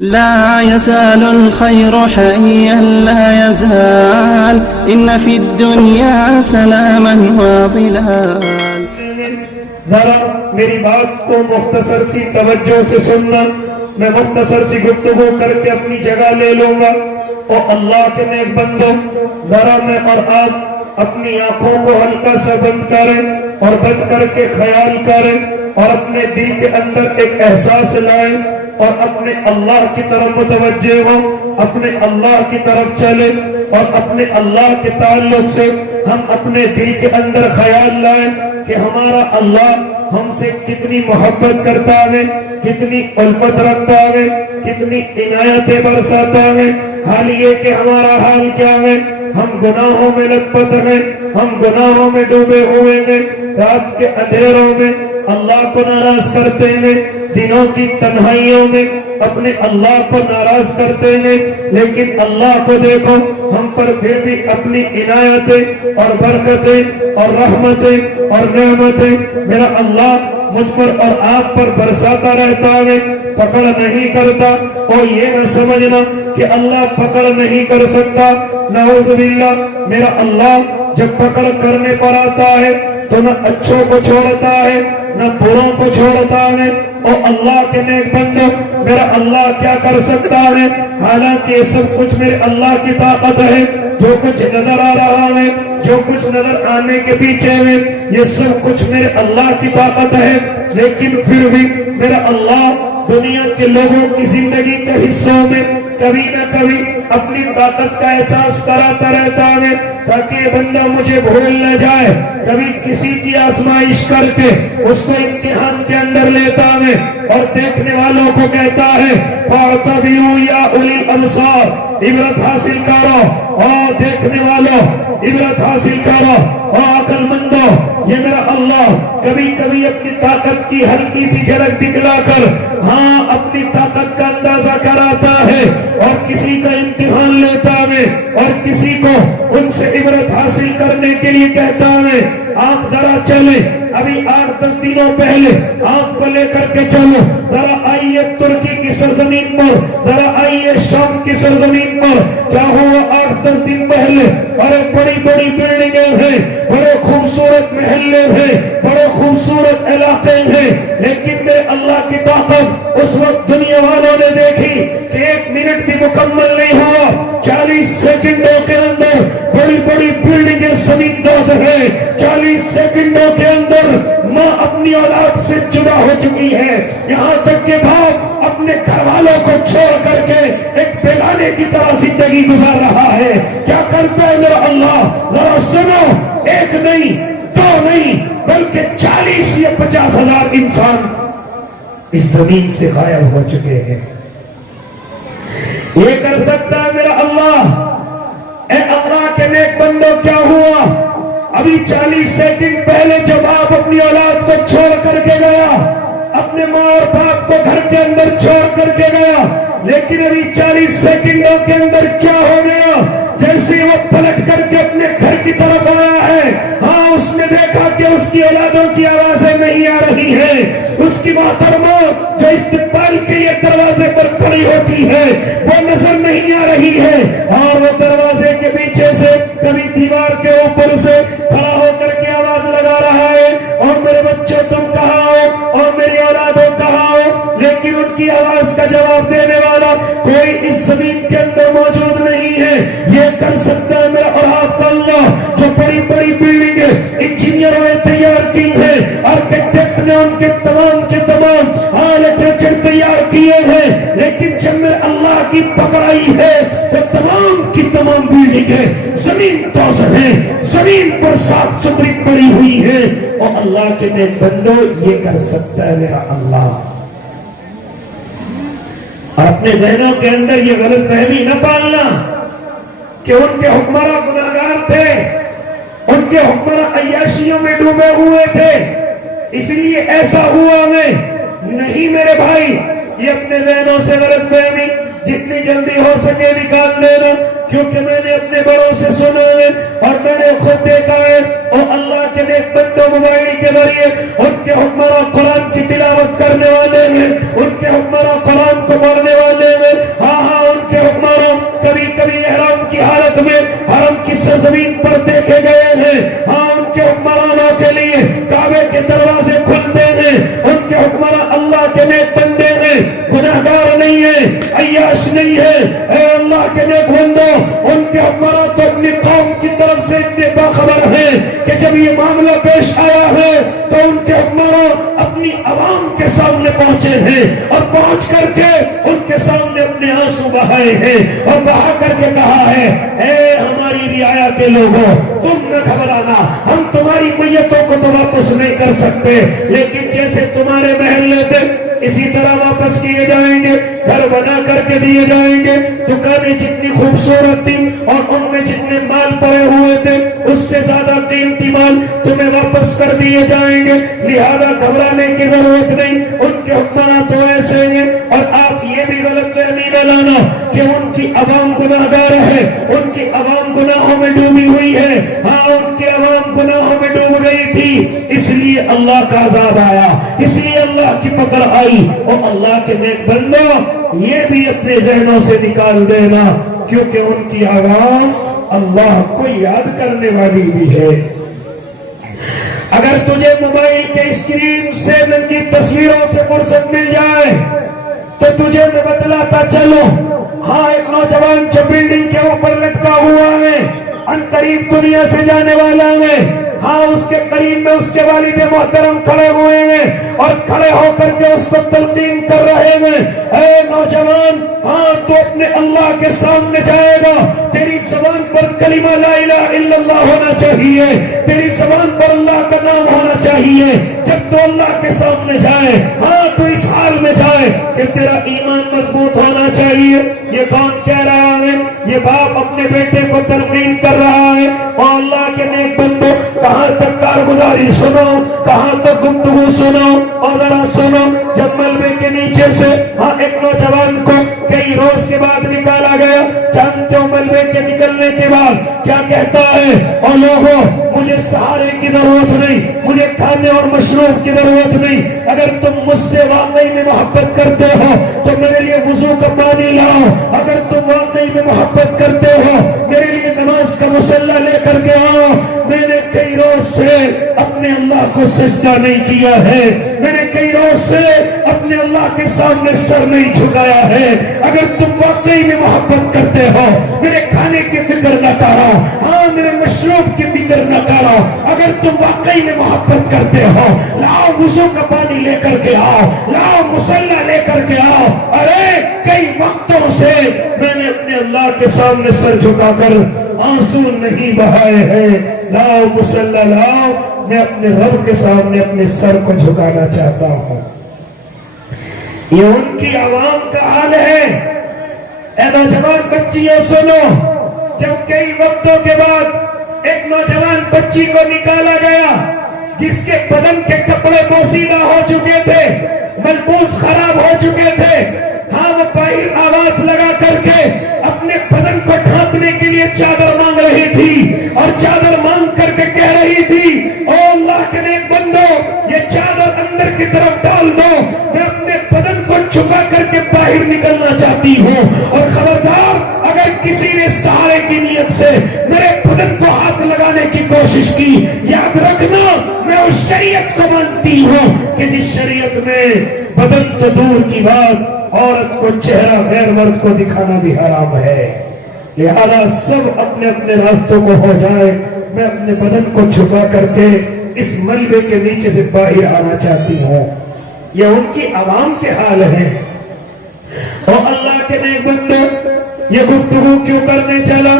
لا يزال الخير حيا لا يزال إن في الدنيا سلاما وظلال. ذرا میری بات کو مختصر سی توجہ سے سننا. میں مختصر سی گفتگو کر کے اپنی جگہ لے لوں گا. اور اللہ کے نیک بندوں، ذرا میں اور آپ اپنی آنکھوں کو ہلکا سا بند کریں اور بند کر کے خیال کریں اور اپنے دل کے اندر ایک احساس لائیں اور اپنے اللہ کی طرف متوجہ ہو، اپنے اللہ کی طرف چلے اور اپنے اللہ کے تعلق سے ہم اپنے دل کے اندر خیال لائیں کہ ہمارا اللہ ہم سے کتنی محبت کرتا ہے، کتنی الفت رکھتا ہے، کتنی عنایتیں برساتا ہے. حال یہ کہ ہمارا حال کیا ہے؟ ہم گناہوں میں لطپت ہیں، ہم گناہوں میں ڈوبے ہوئے ہیں. رات کے اندھیروں میں اللہ کو ناراض کرتے ہیں، دنوں کی تنہائیوں میں اپنے اللہ کو ناراض کرتے ہیں. لیکن اللہ کو دیکھو، ہم پر پھر بھی اپنی عنایتیں اور برکتیں اور رحمتیں اور نعمتیں میرا اللہ مجھ پر اور آپ پر برساتا رہتا ہے، پکڑ نہیں کرتا. اور یہ نہ سمجھنا کہ اللہ پکڑ نہیں کر سکتا، نعوذ باللہ. میرا اللہ جب پکڑ کرنے پر آتا ہے تو نہ اچھوں کو چھوڑتا ہے نہ بروں کو چھوڑتا ہے. اور اللہ کے نیک بندو، میرا اللہ کیا کر سکتا ہے؟ حالانکہ یہ سب کچھ میرے اللہ کی طاقت ہے. جو کچھ نظر آ رہا ہے، جو کچھ نظر آنے کے پیچھے ہے، یہ سب کچھ میرے اللہ کی طاقت ہے. لیکن پھر بھی میرا اللہ دنیا کے لوگوں کی زندگی کے حصوں میں کبھی نہ کبھی اپنی طاقت کا احساس کراتا رہتا ہے تاکہ بندہ مجھے بھول نہ جائے. کبھی کسی کی آزمائش کر کے اس کو امتحان کے اندر لیتا ہے اور دیکھنے والوں کو کہتا ہے فَاعْتَبِرُوا يَا أُولِي الْأَبْصَارِ، عبرت حاصل کرو. اور دیکھنے والوں عبرت حاصل کرو. اور عقل مندو، یہ میرا اللہ کبھی کبھی اپنی طاقت کی ہلکی سی جھلک دکھلا کر اپنی طاقت کا اندازہ کراتا ہے اور کسی کا امتحان لیتا ہے اور کسی کو ان سے عبرت حاصل کرنے کے لیے کہتا ہے آپ ذرا چلیں. ابھی 8-10 دنوں پہلے آپ کو لے کر کے چلو، ذرا آئیے ترکی کی سرزمین پر، ذرا آئیے شام کی سرزمین پر. کیا ہوا 8-10 دن پہلے؟ اور بڑی بڑی بلڈنگیں ہیں، بڑے خوبصورت محلے ہیں، بڑے خوبصورت علاقے ہیں. لیکن میرے اللہ کی طاقت اس وقت دنیا والوں نے دیکھی کہ 1 منٹ بھی مکمل نہیں ہوا، 40 سیکنڈوں کے اندر بڑی بڑی بلڈنگیں زمین دوز ہیں. 40 سیکنڈوں کے اندر ماں اپنی اولاد سے جدا ہو چکی ہے، یہاں تک کہ باپ اپنے گھر والوں کو چھوڑ کر کے ایک بیگانے کی طرح زندگی گزار رہا ہے. کیا کرتا ہے میرا اللہ؟ ذرا سنو، 1 نہیں 2 نہیں بلکہ 40 یا 50 ہزار انسان اس زمین سے غائب ہو چکے ہیں. یہ کر سکتا ہے میرا اللہ. اے اللہ کے نیک بندو، کیا ہوا؟ ابھی 40 سیکنڈ پہلے جب آپ اپنی اولاد کو چھوڑ کر کے گیا، اپنے ماں اور باپ کو گھر کے اندر چھوڑ کر کے گیا، لیکن ابھی 40 سیکنڈوں کے اندر کیا ہو گیا؟ جیسے وہ پلٹ کر کے اپنے گھر کی طرف آیا ہے، اس نے دیکھا کہ اس کی اولادوں کی آوازیں نہیں آ رہی ہیں. اس کی محترمہ جو استقبال کے لیے دروازے پر کھڑی ہوتی ہے وہ نظر نہیں آ رہی ہے. اور وہ دروازے کے پیچھے سے کبھی دیوار کے اوپر سے کھڑا ہو کر کے آواز لگا رہا ہے اور میرے بچے تم کہاں ہو اور میری اولادوں کہاں ہو. لیکن ان کی آواز کا جواب دینے والا کوئی اس زمین کے اندر موجود نہیں ہے. یہ کر سکتا ہے میرا اور آپ کا اللہ، جو بڑی بڑی بلڈنگیں انجینئروں نے تیار کی ہیں، آرکیٹیکٹ نے ان کے تمام لٹریچر تیار کیے ہیں. لیکن جب میں اللہ کی پکڑائی ہے تو تمام کی تمام بلڈنگیں زمین دوز ہیں، زمین پر صاف ستھری پڑی ہوئی ہے. اور اللہ کے نیک بندو، یہ کر سکتا ہے میرا اللہ. اپنے ذہنوں کے اندر یہ غلط فہمی نہ پالنا کہ ان کے حکمراں گناہگار تھے، ان کے حکمراں عیاشیوں میں ڈوبے ہوئے تھے اس لیے ایسا ہوا. نہیں میرے بھائی، یہ اپنے ذہنوں سے غلط فہمی جتنی جلدی ہو سکے نکال لینا. کیونکہ میں نے اپنے بڑوں سے سنا ہے اور میں نے خود دیکھا ہے اور اللہ کے نیک بندوں موبائل کے ذریعے ان کے حکمراں قرآن کی تلاوت کرنے والے ہیں، ان کے حکمراں قرآن کو پڑھنے والے ہیں، ہاں ان کے حکمراں کبھی کبھی احرام کی حالت میں حرم کی سرزمین پر دیکھے گئے ہیں، ہاں ان کے حکمرانوں کے لیے کعبے کے دروازے کھلتے ہیں، ان کے حکمراں اللہ کے نیک بندے ہیں، گناہگار نہیں ہیں، عیاش نہیں ہیں، اے اللہ کے نیک بندوں ان کے حکمراں تو اپنی قوم کی طرف سے اتنے باخبر ہیں کہ جب یہ معاملہ پیش آیا ہے تو ان کے حکمراں اپنی عوام کے سامنے پہنچے ہیں اور پہنچ کر کے ان کے سامنے اپنے آنسو بہائے ہیں اور بہا کر کے کہا ہے اے ہماری رعایا کے لوگوں تم نہ گھبرانا، ہم تمہاری میتوں کو تو واپس نہیں کر سکتے لیکن جیسے تمہارے محل لیتے اسی طرح واپس کیے جائیں گے، گھر بنا کر کے دیے جائیں گے، دکانیں جتنی خوبصورت تھی اور ان میں جتنے مال پڑے ہوئے تھے اس سے زیادہ قیمتی مال تمہیں واپس کر دیے جائیں گے، لہذا گھبرانے کی ضرورت نہیں، ان کے حکمراں تو ایسے ہیں۔ اور آپ یہ بھی غلط فہمی نہ لانا کہ ان کی عوام گناہگار ہے، ان کی عوام گناہوں میں ڈوبی ہوئی ہے، ہاں ان کی عوام گناہوں میں ڈوب گئی تھی اس لیے اللہ کا عذاب آیا، اس لیے اللہ کی پکڑ آئی۔ اور اللہ کے نیک بندوں یہ بھی اپنے ذہنوں سے نکال دینا کیونکہ ان کی عوام اللہ کو یاد کرنے والی بھی ہے۔ اگر تجھے موبائل کے اسکرین سے ننگی تصویروں سے فرصت مل جائے تو تجھے میں بتلاتا چلو، ہاں ایک نوجوان جو بلڈنگ کے اوپر لٹکا ہوا ہے ان قریب دنیا سے جانے والا ہے، ہاں اس کے قریب میں اس کے والد محترم کھڑے ہوئے ہیں اور کھڑے ہو کر کے اس کو تلقین کر رہے ہیں اے نوجوان ہاں تو اپنے اللہ کے سامنے جائے گا، تیری زبان پر کلمہ لا الہ الا اللہ ہونا چاہیے، تیری زبان پر اللہ کا نام ہونا چاہیے، جب تو اللہ کے سامنے جائے ہاں تو اس حال میں جائے کہ تیرا ایمان مضبوط ہونا چاہیے۔ یہ کون کہہ رہا ہے؟ یہ باپ اپنے بیٹے کو تلقین کر رہا ہے اور اللہ کے نیک بندوں کہاں تک کارگزاری سنو، کہاں تک گفتگو سنو اور ذرا سنو، جب ملبے کے نیچے سے ہاں ایک نوجوان کو کئی روز کے بعد نکالا گیا، جانتے ہو ملبے کے نکلنے کے بعد کیا کہتا ہے؟ اور لوگوں مجھے سہارے کی ضرورت نہیں، مجھے کھانے اور مشروب کی ضرورت نہیں، اگر تم مجھ سے واقعی میں محبت کرتے ہو تو میرے لیے وضو کا پانی لاؤ، اگر تم واقعی میں محبت کرتے ہو میرے لیے نماز کا مصلی لے کر کے آؤ، میں نے کئی روز سے اپنے اللہ کو سجدہ نہیں کیا ہے، میں نے کئی روز سے اپنے اللہ کے سامنے سر نہیں جھکایا ہے، اگر تم واقعی میں محبت کرتے ہو میرے کھانے کی فکر نہ کرو، ہاں میرے مشروب کی فکر نہ کرو، اگر تم واقعی میں محبت کرتے ہو لاؤ وضو کا پانی لے کر کے آؤ، لاؤ مصلی لے کر کے آؤ۔ ارے کئی وقتوں سے میں نے اپنے اللہ کے سامنے سر جھکا کر آنسو نہیں بہائے ہیں، لاؤ مصلی لاؤ، میں اپنے رب کے سامنے اپنے سر کو جھکانا چاہتا ہوں۔ یہ ان کی عوام کا حال ہے۔ اے نوجوان بچیوں سنو، جب کئی وقتوں کے بعد ایک نوجوان بچی کو نکالا گیا جس کے بدن کے کپڑے پوسیدہ ہو چکے تھے، ملبوس خراب ہو چکے تھے، ہاں وہ باہر آواز لگا کر کے اپنے بدن کو ڈھانپنے کے لیے چادر مانگ رہی تھی اور چادر مانگ کر کے کہہ رہی تھی او اللہ کے نیک بندو یہ چادر اندر کی طرف ڈال دو، میں اپنے بدن کو چھپا کر کے باہر نکلنا چاہتی ہوں، اور خبردار اگر کسی نے سہارے کی نیت سے میرے بدن کو ہاتھ لگانے کی کوشش کی، یاد رکھنا میں اس شریعت کو مانتی ہوں کہ جس شریعت میں بدن تو دور کی بات عورت کو چہرہ غیر مرد کو دکھانا بھی حرام ہے، لہذا سب اپنے اپنے راستوں کو ہو جائے، میں اپنے بدن کو چھپا کر کے اس ملبے کے نیچے سے باہر آنا چاہتی ہوں۔ یہ ان کی عوام کے حال ہے۔ اور اللہ کے نیک بندے یہ گفتگو کیوں کرنے چلا؟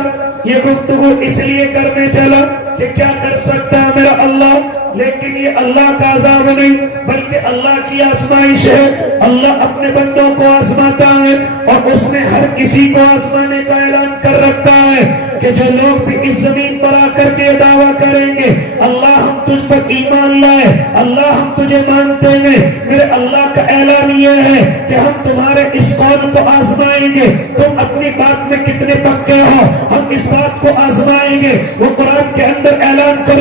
یہ گفتگو اس لیے کرنے چلا کہ کیا کر سکتا ہے میرا اللہ، لیکن یہ اللہ کا عذاب نہیں بلکہ اللہ کی آزمائش ہے۔ اللہ اپنے بندوں کو آزماتا ہے اور اس نے ہر کسی کو آزمانے کا اعلان کر رکھا ہے کہ جو لوگ بھی اس زمین پر آ کر کے دعویٰ کریں گے اللہ ہم تجھ پر ایمان لائے، اللہ ہم تجھے مانتے ہیں، میرے اللہ کا اعلان یہ ہے کہ ہم تمہارے اس قول کو آزمائیں گے، تم اپنی بات میں کتنے پکے ہو، ہم اس بات کو آزمائیں گے۔ وہ قرآن کے اندر اعلان کر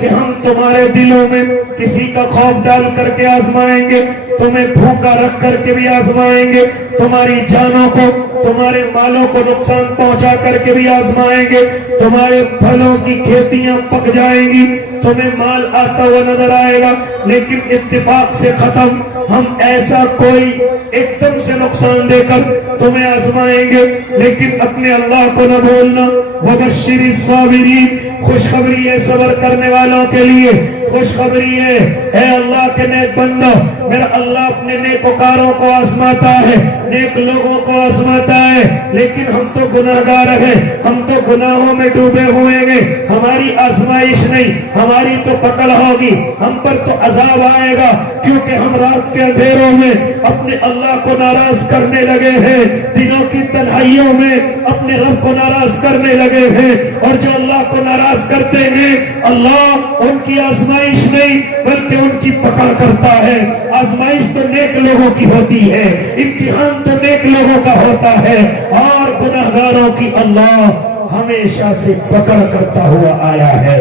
کہ ہم تمہارے دلوں میں کسی کا خوف ڈال کر کے آزمائیں گے، تمہیں بھوکا رکھ کر کے بھی آزمائیں گے، تمہاری جانوں کو تمہارے مالوں کو نقصان پہنچا کر کے بھی آزمائیں گے، تمہارے پھلوں کی کھیتیاں پک جائیں گی، تمہیں مال آتا ہوا نظر آئے گا، لیکن اتفاق سے ختم، ہم ایسا کوئی ایک دم سے نقصان دے کر تمہیں آزمائیں گے، لیکن اپنے اللہ کو نہ بھولنا۔ وبشر الصابرین، خوشخبری ہے صبر کرنے والوں کے لیے، خوشخبری ہے اے اللہ کے نیک بندو، میرا اللہ اپنے نیکوکاروں کو آزماتا ہے، نیک لوگوں کو آزماتا ہے، لیکن ہم تو گناہگار ہیں، ہم تو گناہوں میں ڈوبے ہوئے ہیں، ہماری آزمائش نہیں، ہماری تو پکڑ ہوگی، ہم پر تو عذاب آئے گا، کیونکہ ہم رات کے اندھیروں میں اپنے اللہ کو ناراض کرنے لگے ہیں، دنوں کی تنہائیوں میں اپنے رب کو ناراض کرنے لگے ہیں، اور جو اللہ کو ناراض کرتے ہیں اللہ ان کی آزمائش نہیں بلکہ ان کی پکڑ کرتا ہے۔ آزمائش تو نیک لوگوں کی ہوتی ہے، امتحان تو نیک لوگوں کا ہوتا ہے، اور گناہگاروں کی اللہ ہمیشہ سے پکڑ کرتا ہوا آیا ہے۔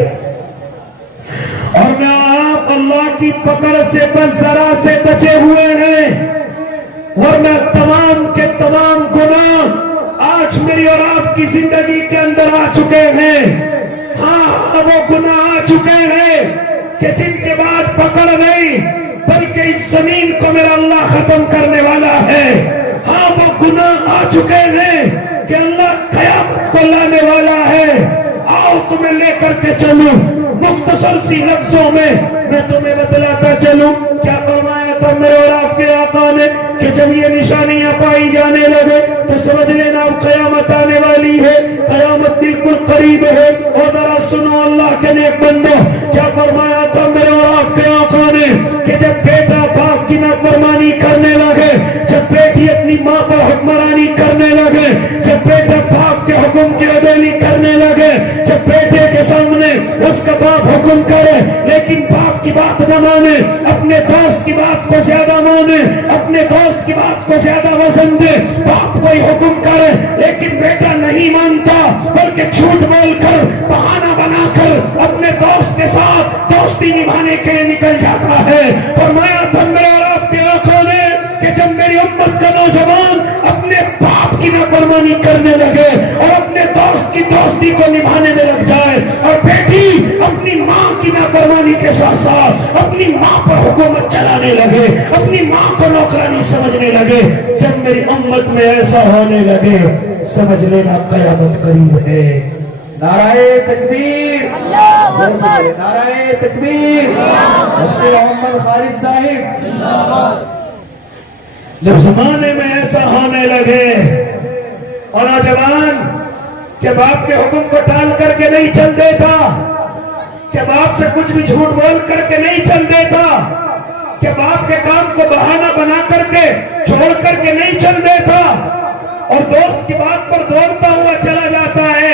اور میں آپ اللہ کی پکڑ سے بس ذرا سے بچے ہوئے ہیں، ورنہ تمام کے تمام گناہ آج میری اور آپ کی زندگی کے اندر آ چکے ہیں۔ ہاں وہ گناہ آ چکے ہیں کہ جن کے بعد پکڑ نہیں بلکہ اس زمین کو میرا اللہ ختم کرنے والا ہے۔ ہاں وہ گناہ آ چکے ہیں کہ اللہ قیامت کو لانے والا ہے۔ آؤ تمہیں لے کر کے چلوں، مختصر سی لفظوں میں میں تمہیں بتلاتا چلوں کیا فرمایا تھا میرے اور آپ کے آقا نے کہ جب یہ نشانیاں پائی جانے لگے تو سمجھ لینا قیامت آنے والی ہے، قیامت بالکل قریب ہے۔ اور ذرا سنو اللہ کے نیک بندو، کیا فرمایا تھا میرے اور آپ کے آقا نے کہ جب بیٹا باپ کی نافرمانی کرنے لگے، جب بیٹی اپنی ماں پر حکمرانی کرنے لگے، جب بیٹا باپ کے حکم کی عدولی کرنے لگے، جب بیٹے کے سامنے اس کا باپ حکم کرے لیکن باپ کی بات نہ مانے، اپنے دوست کی بات کو زیادہ مانے، اپنے دوست کی بات کو زیادہ وزن دے، باپ کوئی حکم کرے لیکن بیٹا نہیں مانتا بلکہ جھوٹ بول کر بہانہ بنا کر اپنے دوست کے ساتھ دوستی نبھانے کے لیے نکل جاتا ہے۔ فرمایا تھا میرے اور آپ کے آنکھوں نے کہ جب میری امت کا نوجوان اپنے باپ کی نافرمانی کرنے لگے اور اپنے دوست کی دوستی کو نبھانے میں لگ جائے، اور بیٹی اپنی ماں کی نافرمانی کے ساتھ ساتھ اپنی ماں پر حکومت چلانے لگے، اپنی ماں کو نوکرانی سمجھنے لگے، جب میری امت میں ایسا ہونے لگے سمجھ لینا قیامت قریب ہے۔ نعرہ تکبیر، نعرہ تکبیر، مفتی محمد خالد صاحب۔ جب زمانے میں ایسا ہونے لگے اور نوجوان کہ باپ کے حکم کو ٹال کر کے نہیں چل دیتا، کہ باپ سے کچھ بھی جھوٹ بول کر کے نہیں چل دیتا، کہ باپ کے کام کو بہانہ بنا کر کے چھوڑ کر کے نہیں چل دیتا، اور دوست کی بات پر دوڑتا ہوا چلا جاتا ہے،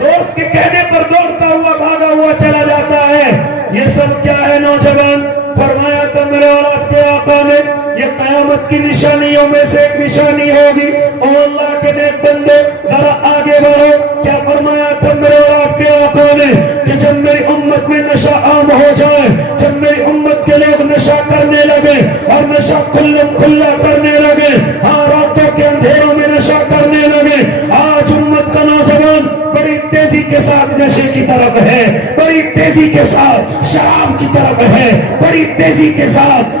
دوست کے کہنے پر دوڑتا ہوا بھاگا ہوا چلا جاتا ہے، یہ سب کیا ہے نوجوان؟ فرمایا تو میرے اور آپ کے آقا نے یہ قیامت کی نشانیوں میں سے ایک نشانی ہوگی۔ اور اللہ کے نیک بندے ذرا آگے بڑھو، کیا فرمایا تھا میرے اور آپ کے آقا نے کہ جب میری امت میں نشہ عام ہو جائے، جب میری امت کے لوگ نشہ کرنے لگے اور نشہ کھلم کھلا کرنے لگے، ہاں راتوں کے اندھیروں میں نشہ کرنے لگے، آج امت کا نوجوان بڑی تیزی کے ساتھ نشے کی طرف ہے، بڑی تیزی کے ساتھ شراب کی طرف ہے، بڑی تیزی کے ساتھ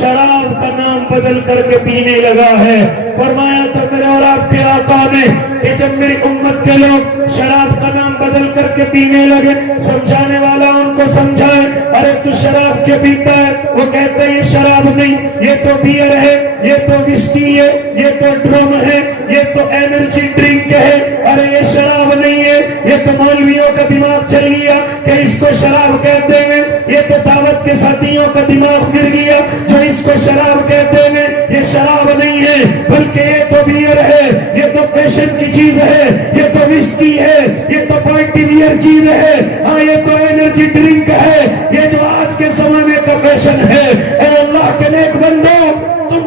شراب کا نام بدل کر کے پینے لگا ہے۔ فرمایا تھا میرے اور آپ کے آقا نے کہ جب میری امت کے لوگ شراب کا نام بدل کر کے پینے لگے، سمجھانے والا ان کو سمجھائے، ارے تو شراب کیا پیتا ہے؟ وہ کہتا ہے یہ شراب نہیں، یہ تو بیئر ہے، یہ تو وسکی ہے، یہ تو ڈرم ہے، یہ تو انرجی ڈرنک ہے، ارے یہ شراب نہیں ہے، یہ تو مولویوں کا دماغ چل گیا کہ اس کو شراب کہتے ہیں، یہ تو دعوت کے ساتھیوں کا دماغ گر گیا جو اس کو شراب کہتے ہیں، یہ شراب نہیں ہے بلکہ یہ تو بیئر ہے، یہ تو پیشن کی چیز ہے، یہ تو وسکی ہے، یہ تو پارٹی بیئر چیز ہے، ہاں یہ تو انرجی ڈرنک ہے، یہ جو آج کے زمانے کا فیشن ہے۔ اے اللہ کے نیک بندو، تم